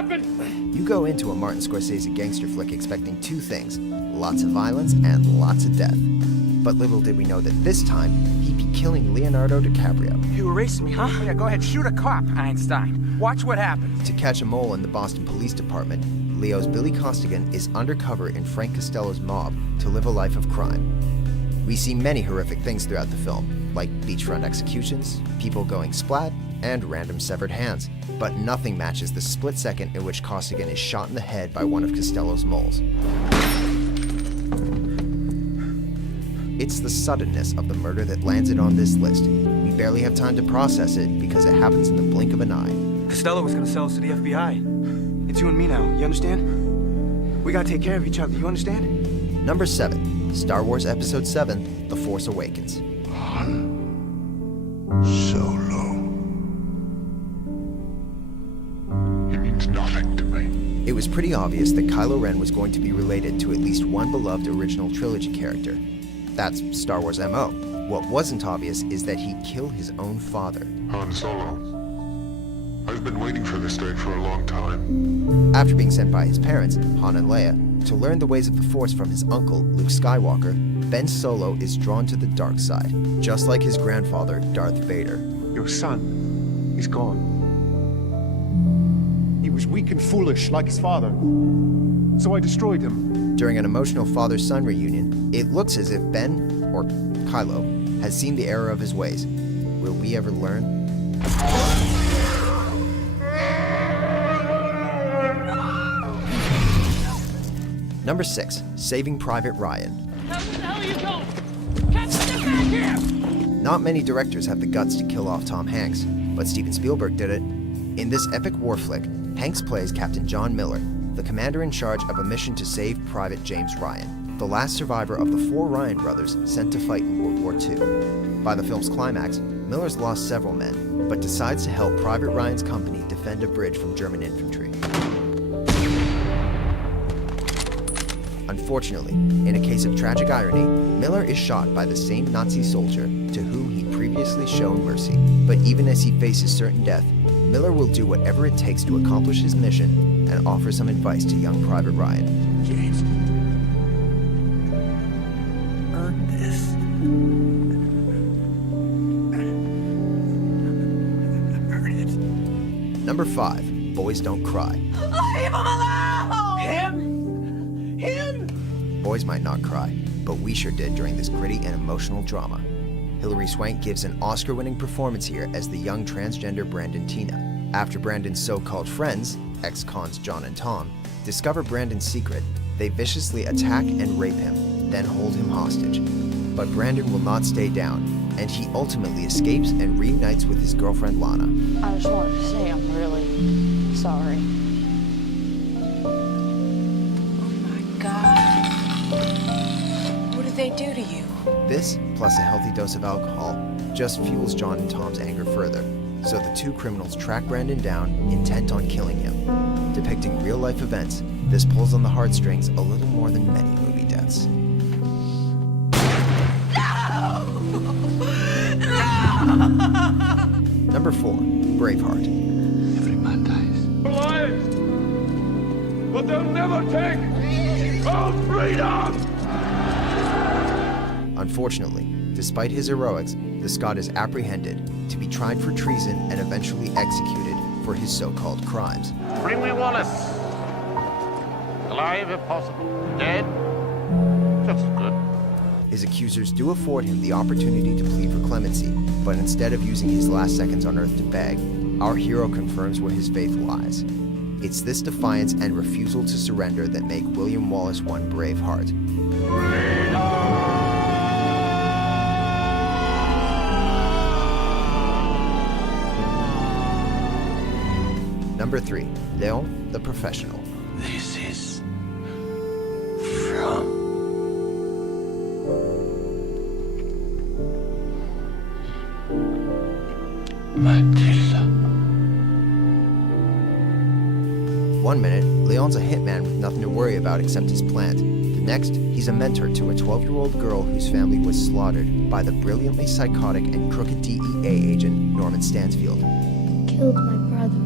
happened? You go into a Martin Scorsese gangster flick expecting two things: lots of violence and lots of death. But little did we know that this time, he'd be killing Leonardo DiCaprio. You erased me, huh? Oh, yeah, go ahead, shoot a cop, Einstein. Watch what happens. To catch a mole in the Boston Police Department, Leo's Billy Costigan is undercover in Frank Costello's mob to live a life of crime. We see many horrific things throughout the film, like beachfront executions, people going splat, and random severed hands. But nothing matches the split second in which Costigan is shot in the head by one of Costello's moles. It's the suddenness of the murder that lands it on this list. We barely have time to process it because it happens in the blink of an eye. Costello was gonna sell us to the FBI. It's you and me now, you understand? We gotta take care of each other, you understand? Number 7, Star Wars Episode 7, The Force Awakens. Solo. He means nothing to me. It was pretty obvious that Kylo Ren was going to be related to at least one beloved original trilogy character. That's Star Wars MO. What wasn't obvious is that he'd kill his own father. Han Solo. I've been waiting for this day for a long time. After being sent by his parents, Han and Leia, to learn the ways of the Force from his uncle, Luke Skywalker, Ben Solo is drawn to the dark side, just like his grandfather, Darth Vader. Your son, he's gone. He was weak and foolish like his father, so I destroyed him. During an emotional father-son reunion, it looks as if Ben, or Kylo, has seen the error of his ways. Will we ever learn? Number 6, Saving Private Ryan. How the hell are you going? Captain, get back here! Not many directors have the guts to kill off Tom Hanks, but Steven Spielberg did it. In this epic war flick, Hanks plays Captain John Miller, the commander in charge of a mission to save Private James Ryan, the last survivor of the 4 Ryan brothers sent to fight in World War II. By the film's climax, Miller's lost several men, but decides to help Private Ryan's company defend a bridge from German infantry. Unfortunately, in a case of tragic irony, Miller is shot by the same Nazi soldier to whom he'd previously shown mercy. But even as he faces certain death, Miller will do whatever it takes to accomplish his mission and offer some advice to young Private Ryan. James. Earn this. Earn it. Number 5, Boys Don't Cry. Leave him alone! Him? Boys might not cry, but we sure did during this gritty and emotional drama. Hilary Swank gives an Oscar-winning performance here as the young transgender Brandon Tina. After Brandon's so-called friends, ex-cons John and Tom, discover Brandon's secret, they viciously attack and rape him, then hold him hostage. But Brandon will not stay down, and he ultimately escapes and reunites with his girlfriend Lana. I just wanted to say I'm really sorry. Oh my God. What did they do to you? This, plus a healthy dose of alcohol, just fuels John and Tom's anger further. So the two criminals track Brandon down, intent on killing him. Depicting real-life events, this pulls on the heartstrings a little more than many movie deaths. Number 4, Braveheart. Every man dies. Lives! But they'll never take our freedom! Unfortunately, despite his heroics, the Scot is apprehended to be tried for treason and eventually executed for his so-called crimes. Bring me Wallace. Alive if possible. Dead? Just as good. His accusers do afford him the opportunity to plead for clemency, but instead of using his last seconds on Earth to beg, our hero confirms where his faith lies. It's this defiance and refusal to surrender that make William Wallace one brave heart. Number 3, Leon the Professional. This is from Matilda. One minute, Leon's a hitman with nothing to worry about except his plant. The next, he's a mentor to a 12-year-old girl whose family was slaughtered by the brilliantly psychotic and crooked DEA agent Norman Stansfield. Killed my brother.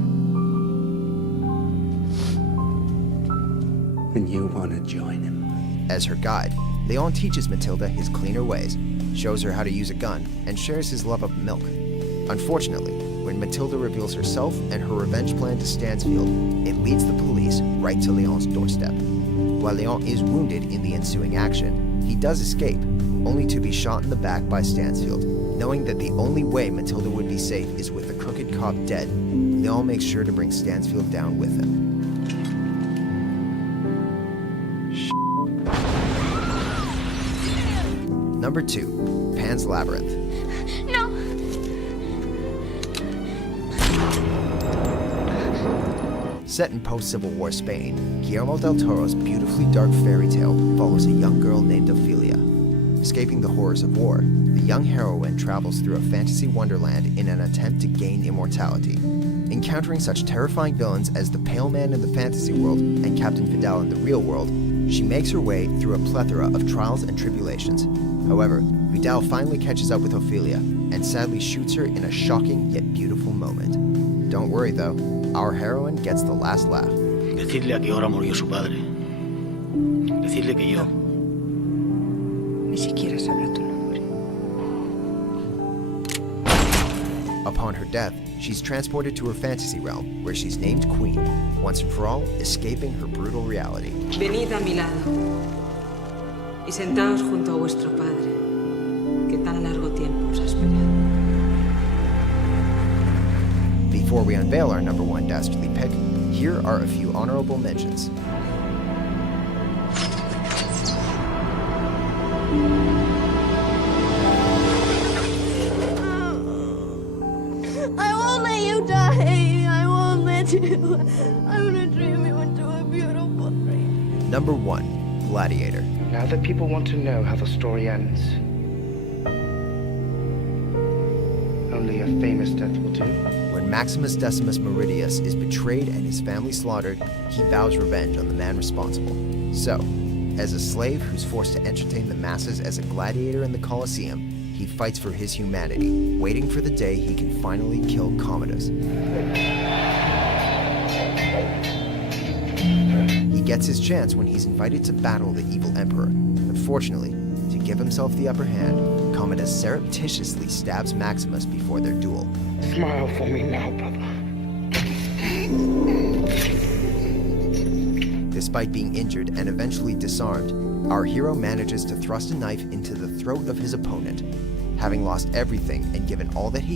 And you want to join him? As her guide, Leon teaches Matilda his cleaner ways, shows her how to use a gun, and shares his love of milk. Unfortunately, when Matilda reveals herself and her revenge plan to Stansfield, it leads the police right to Leon's doorstep. While Leon is wounded in the ensuing action, he does escape, only to be shot in the back by Stansfield. Knowing that the only way Matilda would be safe is with the crooked cop dead, Leon makes sure to bring Stansfield down with him. Number 2, Pan's Labyrinth. No! Set in post-Civil War Spain, Guillermo del Toro's beautifully dark fairy tale follows a young girl named Ophelia. Escaping the horrors of war, the young heroine travels through a fantasy wonderland in an attempt to gain immortality. Encountering such terrifying villains as the Pale Man in the fantasy world and Captain Fidel in the real world, she makes her way through a plethora of trials and tribulations. However, Vidal finally catches up with Ophelia and sadly shoots her in a shocking yet beautiful moment. Don't worry though, our heroine gets the last laugh. Decirle a qué hora murió su padre. Decirle que yo... Ni siquiera sabrá tu nombre. Upon her death, she's transported to her fantasy realm, where she's named Queen, once and for all, escaping her brutal reality. Venid a mi lado y sentaos junto a vuestro padre, que tan largo tiempo os ha esperado. Before we unveil our number 1 dastardly pick, here are a few honorable mentions. I won't let you die. I won't let you. I'm gonna dream you into a beautiful dream. Number 1, Gladiator. Now that people want to know how the story ends, only a famous death will do. When Maximus Decimus Meridius is betrayed and his family slaughtered, he vows revenge on the man responsible. So, as a slave who's forced to entertain the masses as a gladiator in the Colosseum, he fights for his humanity, waiting for the day he can finally kill Commodus. He gets his chance when he's invited to battle the evil emperor. Unfortunately, to give himself the upper hand, Commodus surreptitiously stabs Maximus before their duel. Smile for me now, brother. Despite being injured and eventually disarmed, our hero manages to thrust a knife into the throat of his opponent. Having lost everything and given all that he